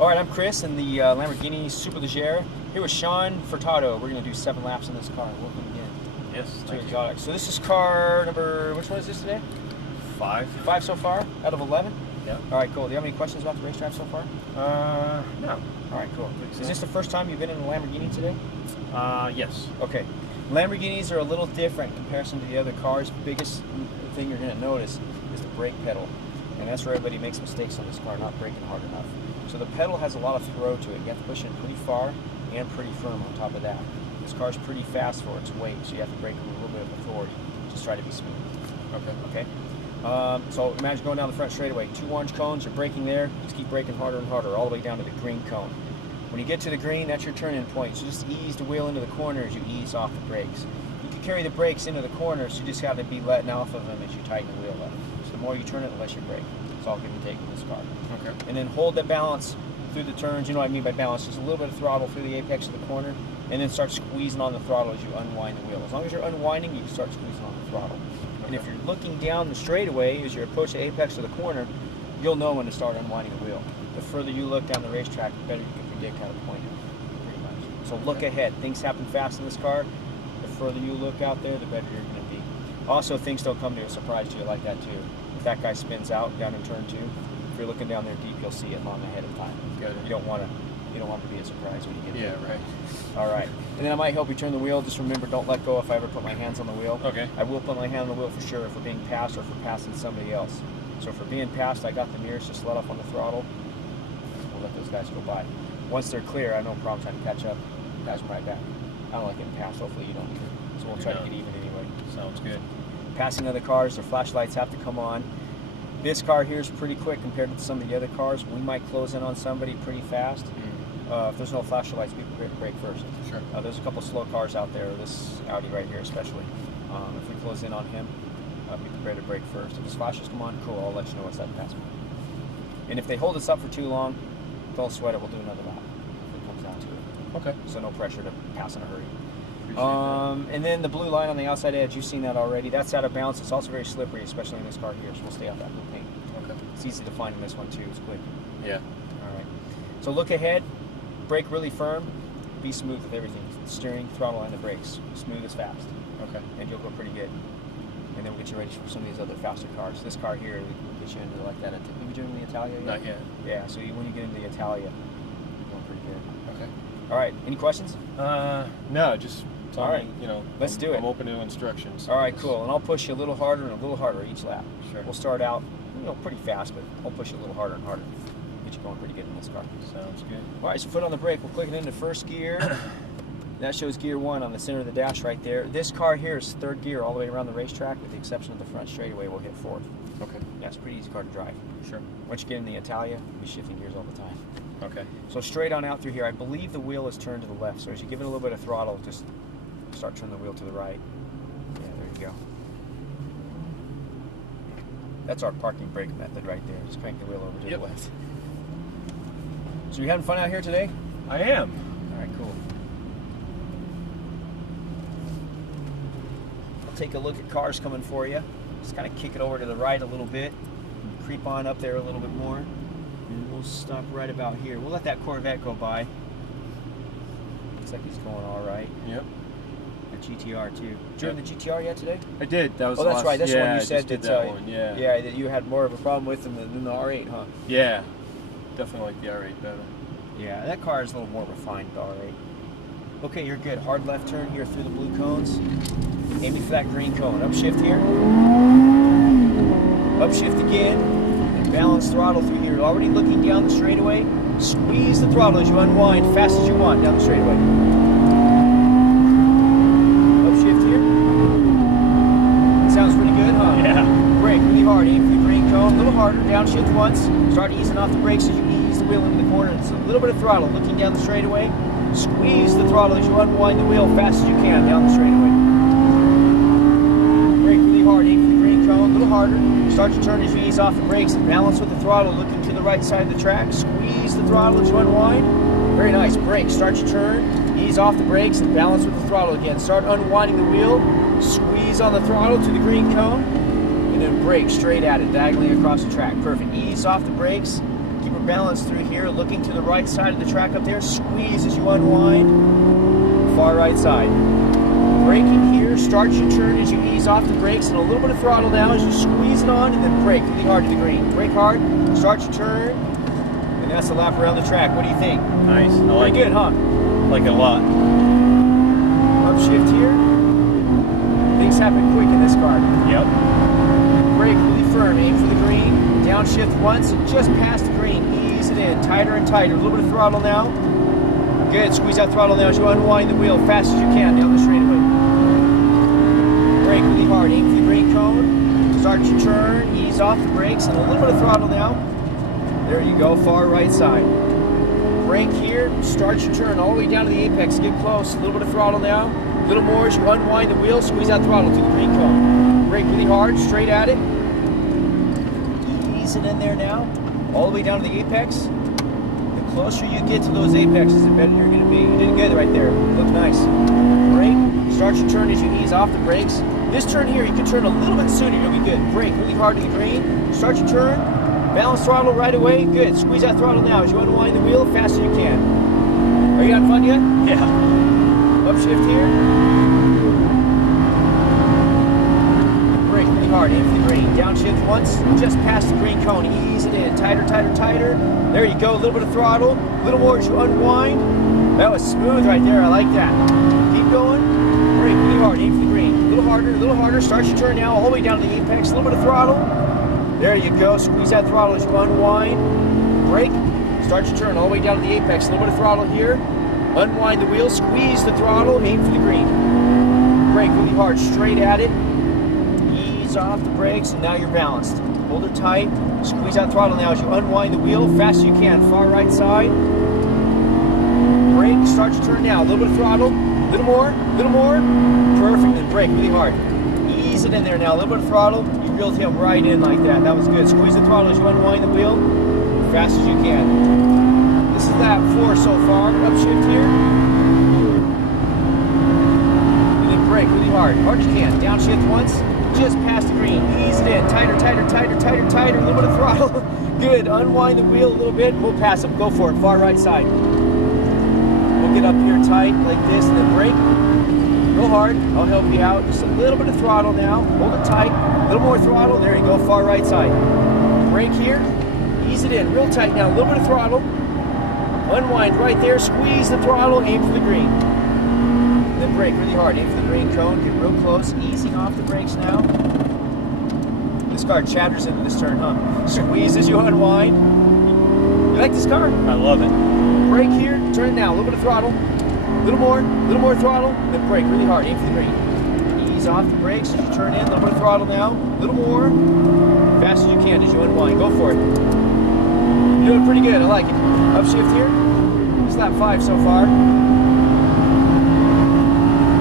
All right, I'm Chris in the Lamborghini Superleggera. Here with Sean Furtado. We're going to do 7 laps in this car. Welcome again. Yes, To thank you. Exotic. So this is car number, which one is this today? 5. 5 so far, out of 11? Yeah. All right, cool. Do you have any questions about the racetrack so far? No. All right, cool. So. Is this the first time you've been in a Lamborghini today? Yes. Okay. Lamborghinis are a little different in comparison to the other cars. Biggest thing you're going to notice is the brake pedal. And that's where everybody makes mistakes on this car, not braking hard enough. So the pedal has a lot of throw to it. You have to push it pretty far and pretty firm on top of that. This car's pretty fast for its weight, so you have to brake with a little bit of authority. Just try to be smooth. Okay. So imagine going down the front straightaway. 2 orange cones, you're braking there. Just keep braking harder and harder all the way down to the green cone. When you get to the green, that's your turn-in point. So just ease the wheel into the corner as you ease off the brakes. You can carry the brakes into the corners, so you just got to be letting off of them as you tighten the wheel up. So the more you turn it, the less you brake. It's all give and take in this car. Okay. And then hold that balance through the turns. You know what I mean by balance? Just a little bit of throttle through the apex of the corner, and then start squeezing on the throttle as you unwind the wheel. As long as you're unwinding, you can start squeezing on the throttle. Okay. And if you're looking down the straightaway as you approach the apex of the corner, you'll know when to start unwinding the wheel. The further you look down the racetrack, the better you can predict how to point it, pretty much. So look ahead. Things happen fast in this car. The further you look out there, the better you're going to be. Also, things don't come to a surprise to you like that too. If that guy spins out down in turn 2, if you're looking down there deep, you'll see it long ahead of time. Good. You don't want to be a surprise when you get there. Yeah, right. All right. And then I might help you turn the wheel. Just remember, don't let go if I ever put my hands on the wheel. Okay. I will put my hand on the wheel for sure if we're being passed or if we're passing somebody else. So if we're being passed, I got the mirrors, just let off on the throttle. We'll let those guys go by. Once they're clear, I have no problem trying to catch up. Guys are right back. I don't like getting passed. Hopefully you don't either. So we'll try to get even anyway. Sounds good. Passing other cars, their flashlights have to come on. This car here is pretty quick compared to some of the other cars. We might close in on somebody pretty fast. If there's no flashlights, be prepared to brake first. Sure. There's a couple slow cars out there, this Audi right here especially. If we close in on him, be prepared to brake first. If his flashes come on, cool, I'll let you know once that passes. And if they hold us up for too long, don't sweat it, we'll do another lap if it comes down to it. Okay. So no pressure to pass in a hurry. Appreciate And then the blue line on the outside edge, you've seen that already. That's out of bounds. It's also very slippery, especially in this car here, so we'll stay off that blue paint. Okay. It's easy to find in this one too, it's quick. Yeah. All right. So look ahead, brake really firm, be smooth with everything. Steering, throttle, and the brakes. Smooth as fast. Okay. And you'll go pretty good. And then we'll get you ready for some of these other faster cars. This car here, we'll get you into like that. Have you driven the Italia yet? Not yet. Yeah, so when you get into the Italia, you're going pretty good. Okay. All right, any questions? No, just tell All right. me, Let's do it. I'm open to instructions. All right, cool. And I'll push you a little harder and a little harder each lap. Sure. We'll start out, pretty fast, but I'll push you a little harder and harder. Get you going pretty good in this car. Sounds good. All right, so foot on the brake. We'll click it into first gear. That shows gear 1 on the center of the dash right there. This car here is 3rd gear all the way around the racetrack, with the exception of the front straightaway. We'll hit 4th. Okay. Yeah, it's a pretty easy car to drive. Sure. Once you get in the Italia, you'll be shifting gears all the time. Okay. So straight on out through here, I believe the wheel is turned to the left. So as you give it a little bit of throttle, just start turning the wheel to the right. Yeah, there you go. That's our parking brake method right there. Just crank the wheel over to the left. So you having fun out here today? I am. All right, cool. I'll take a look at cars coming for you. Just kind of kick it over to the right a little bit. Creep on up there a little bit more. And we'll stop right about here. We'll let that Corvette go by. Looks like he's going all right. Yep. A GTR too. Did you run the GTR yet today? I did. That was Oh, the that's last, right. That's the one yeah, you I said just did that one. Yeah. Yeah, that you had more of a problem with than the R8, huh? Yeah. Definitely like the R8 better. Yeah, that car is a little more refined, the R8. Okay, you're good. Hard left turn here through the blue cones. Aiming for that green cone. Upshift here. Upshift again. And balance throttle through here. Already looking down the straightaway. Squeeze the throttle as you unwind, fast as you want down the straightaway. Upshift here. Sounds pretty good, huh? Yeah. Brake really hard. Aim for the green cone. A little harder. Downshift once. Start easing off the brakes as you ease the wheel into the corner. It's a little bit of throttle. Looking down the straightaway. Squeeze the throttle as you unwind the wheel fast as you can down the straightaway. Brake really hard. Aim for the green cone. A little harder. Start your turn as you ease off the brakes and balance with the throttle. Looking to the right side of the track. Squeeze the throttle as you unwind. Very nice. Brake. Start your turn. Ease off the brakes and balance with the throttle again. Start unwinding the wheel. Squeeze on the throttle to the green cone. And then brake straight at it, diagonally across the track. Perfect. Ease off the brakes. Keep her balanced through here, looking to the right side of the track up there. Squeeze as you unwind. Far right side. Braking here, start your turn as you ease off the brakes, and a little bit of throttle now as you squeeze it on, and then brake really hard to the green. Brake hard, start your turn, and that's a lap around the track. What do you think? Nice. I like Pretty good, it. huh? Like it a lot. Upshift here. Things happen quick in this car. Yep. Brake really firm, aim for the green. Downshift once, and just past the green. Ease it in, tighter and tighter. A little bit of throttle now. Good, squeeze that throttle now as you unwind the wheel fast as you can down the straightaway. Brake really hard, aim for the green cone. Start your turn, ease off the brakes, and a little bit of throttle now. There you go, far right side. Brake here, start your turn all the way down to the apex. Get close, a little bit of throttle now. A little more as you unwind the wheel, squeeze that throttle to the green cone. Brake really hard, straight at it. Ease it in there now, all the way down to the apex. The closer you get to those apexes, the better you're going to be. You did good right there. Looked nice. Brake, start your turn as you ease off the brakes. This turn here, you can turn a little bit sooner, you'll be good. Brake really hard to the green. Start your turn. Balance throttle right away. Good. Squeeze that throttle now as you unwind the wheel fast as you can. Are you having fun yet? Yeah. Upshift here. Brake really hard, aim for the green. Downshift once, just past the green cone. Ease it in, tighter, tighter, tighter. There you go, a little bit of throttle. A little more as you unwind. That was smooth right there, I like that. Keep going. Brake really hard, aim for the green. A little harder. Start your turn now, all the way down to the apex. A little bit of throttle. There you go, squeeze that throttle as you unwind. Brake, start your turn all the way down to the apex. A little bit of throttle here. Unwind the wheel, squeeze the throttle, aim for the green. Brake really hard, straight at it. Ease off the brakes, and now you're balanced. Hold it tight, squeeze that throttle now as you unwind the wheel, fast as you can, far right side. Brake, start your turn now, a little bit of throttle, a little more. Perfect, and brake really hard. Ease it in there now, a little bit of throttle. You reeled him right in like that, that was good. Squeeze the throttle as you unwind the wheel, fast as you can. This is lap 4 so far. Upshift here. And then brake really hard. Hard as you can. Downshift once. Just past the green. Ease it in. Tighter. A little bit of throttle. Good. Unwind the wheel a little bit. We'll pass him. Go for it. Far right side. We'll get up here tight like this and then brake. Real hard. I'll help you out. Just a little bit of throttle now. Hold it tight. A little more throttle. There you go. Far right side. Brake here. Ease it in. Real tight now. A little bit of throttle. Unwind right there, squeeze the throttle, aim for the green. Then brake really hard, aim for the green cone, get real close, easing off the brakes now. This car chatters into this turn, huh? Squeeze as you unwind. You like this car? I love it. Brake here, turn it now, a little bit of throttle. A little more throttle, then brake really hard, aim for the green. Ease off the brakes as you turn in, a little bit of throttle now. A little more, fast as you can as you unwind, go for it. You're doing pretty good, I like it. Upshift here. It's lap 5 so far.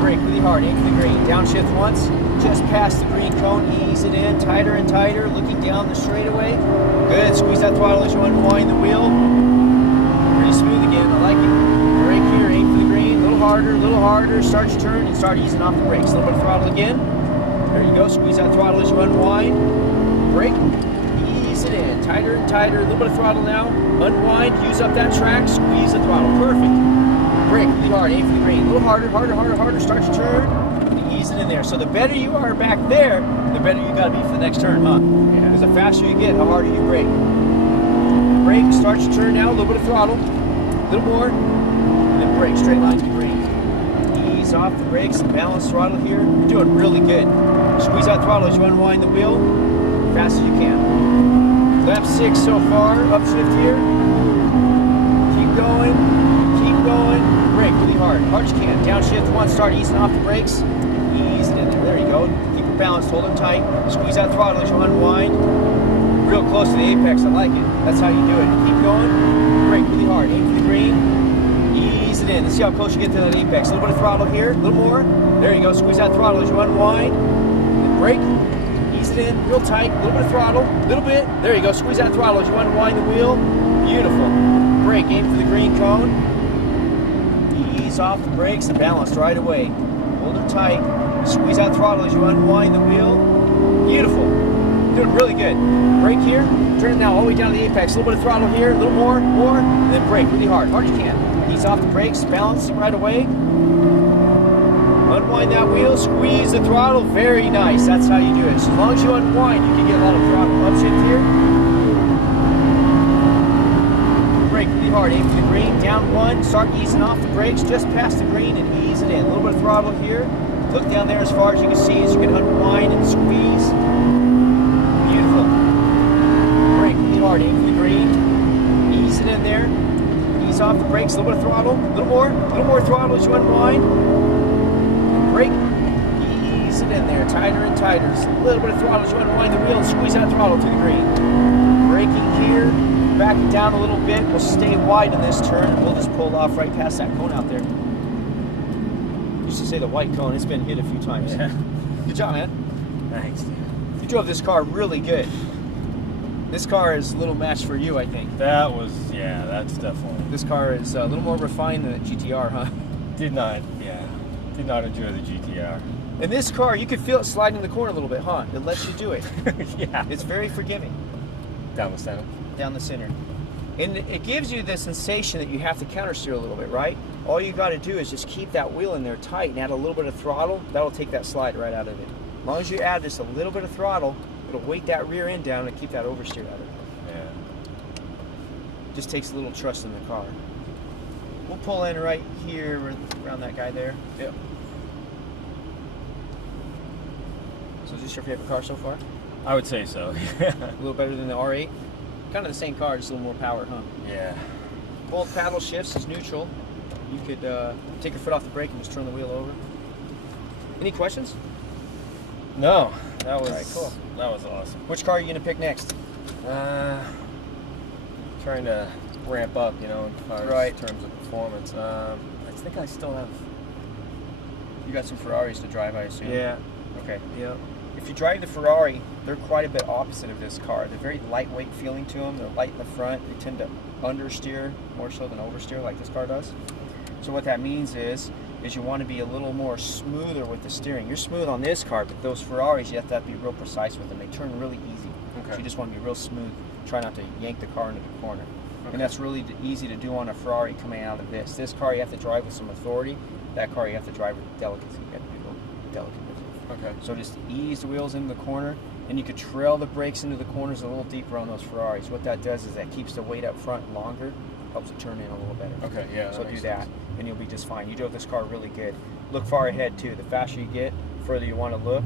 Brake really hard, aim for the green. Downshift once, just past the green cone, ease it in, tighter and tighter, looking down the straightaway. Good, squeeze that throttle as you unwind the wheel. Pretty smooth again, I like it. Brake here, aim for the green, a little harder, start your turn and start easing off the brakes. A little bit of throttle again. There you go, squeeze that throttle as you unwind. Brake. Ease it in, tighter and tighter, a little bit of throttle now. Unwind, use up that track, squeeze the throttle, perfect. Brake really hard, aim for the green. A little harder, start your turn, and ease it in there. So the better you are back there, the better you gotta be for the next turn, huh? Yeah. Because the faster you get, the harder you brake. Brake, start your turn now, a little bit of throttle, a little more, and then brake, straight line to green. Ease off the brakes and balance throttle here. You're doing really good. Squeeze that throttle as you unwind the wheel, fast as you can. Lap 6 so far, upshift here. Keep going, brake really hard as you can. Downshift once, start easing off the brakes. Ease it in there you go. Keep it balanced, hold it tight. Squeeze that throttle as you unwind. Real close to the apex, I like it. That's how you do it. Keep going, brake really hard, aim for the green. Ease it in, let's see how close you get to that apex. A little bit of throttle here, a little more. There you go, squeeze that throttle as you unwind. Then brake. Ease it in, real tight, a little bit of throttle, a little bit. There you go, squeeze that throttle as you unwind the wheel. Beautiful. Brake, aim for the green cone. Ease off the brakes and balance right away. Hold it tight. Squeeze that throttle as you unwind the wheel. Beautiful. Doing really good. Brake here, turn it now all the way down to the apex. A little bit of throttle here, a little more, and then brake really hard as you can. Ease off the brakes, balance right away. Unwind that wheel, squeeze the throttle, very nice. That's how you do it. So as long as you unwind, you can get a lot of throttle upshift here. Brake really hard, aim for the green, down one, start easing off the brakes, just past the green and ease it in. A little bit of throttle here. Look down there as far as you can see as you can unwind and squeeze. Beautiful. Brake really hard, aim for the green, ease it in there. Ease off the brakes, a little bit of throttle, a little more throttle as you unwind. Brake, ease it in there, tighter and tighter. Just a little bit of throttle as you unwind the wheel and squeeze that throttle to the green. Braking here, back down a little bit. We'll stay wide in this turn and we'll just pull off right past that cone out there. Used to say the white cone, it's been hit a few times. Yeah. Good job, man. Thanks, dude. You drove this car really good. This car is a little match for you, I think. That was, yeah, that's definitely. This car is a little more refined than the GTR, huh? Did not enjoy the GTR. In this car, you could feel it sliding in the corner a little bit, huh? It lets you do it. Yeah. It's very forgiving. Down the center. Down the center. And it gives you the sensation that you have to counter steer a little bit, right? All you got to do is just keep that wheel in there tight and add a little bit of throttle. That'll take that slide right out of it. As long as you add just a little bit of throttle, it'll weight that rear end down and keep that oversteer out of it. Yeah. Just takes a little trust in the car. We'll pull in right here around that guy there. Yep. So is this your favorite car so far? I would say so. A little better than the R8? Kind of the same car, just a little more power, huh? Yeah. Both paddle shifts is neutral. You could take your foot off the brake and just turn the wheel over. Any questions? No, that was All right, cool. That was awesome. Which car are you going to pick next? Trying to ramp up, you know, in Right. terms of performance. I think I still have. You got some Ferraris to drive, I assume. Yeah. Okay. Yeah. If you drive the Ferrari, they're quite a bit opposite of this car. They're very lightweight feeling to them. They're light in the front. They tend to understeer more so than oversteer like this car does. So what that means is you want to be a little more smoother with the steering. You're smooth on this car, but those Ferraris, you have to be real precise with them. They turn really easy. Okay. So you just want to be real smooth. Try not to yank the car into the corner. Okay. And that's really easy to do on a Ferrari coming out of this. This car you have to drive with some authority. That car you have to drive with delicacy. You have to be real delicate with it. Okay. So just ease the wheels into the corner, and you could trail the brakes into the corners a little deeper on those Ferraris. What that does is that keeps the weight up front longer, helps it turn in a little better. Okay, yeah. So do that, and you'll be just fine. You drove this car really good. Look far ahead too. The faster you get, the further you want to look.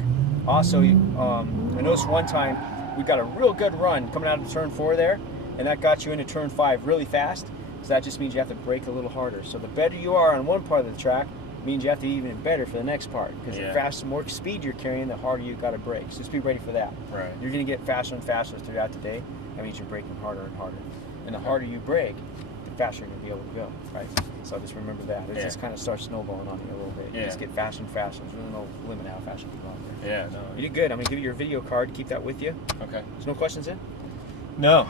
Also, I noticed one time we got a real good run coming out of turn 4 there, and that got you into turn 5 really fast. So that just means you have to brake a little harder. So the better you are on one part of the track, means you have to be even better for the next part, because the more speed you're carrying, the harder you got to brake. So just be ready for that. Right. You're going to get faster and faster throughout the day. That means you're braking harder and harder. And the harder you brake, the faster you're going to be able to go. Right. So just remember that. It just kind of starts snowballing on you a little bit. You just get faster and faster. There's really no limit how fast you can go out there. Yeah. No. You did good. I'm going to give you your video card. Keep that with you. Okay. There's no questions in? No.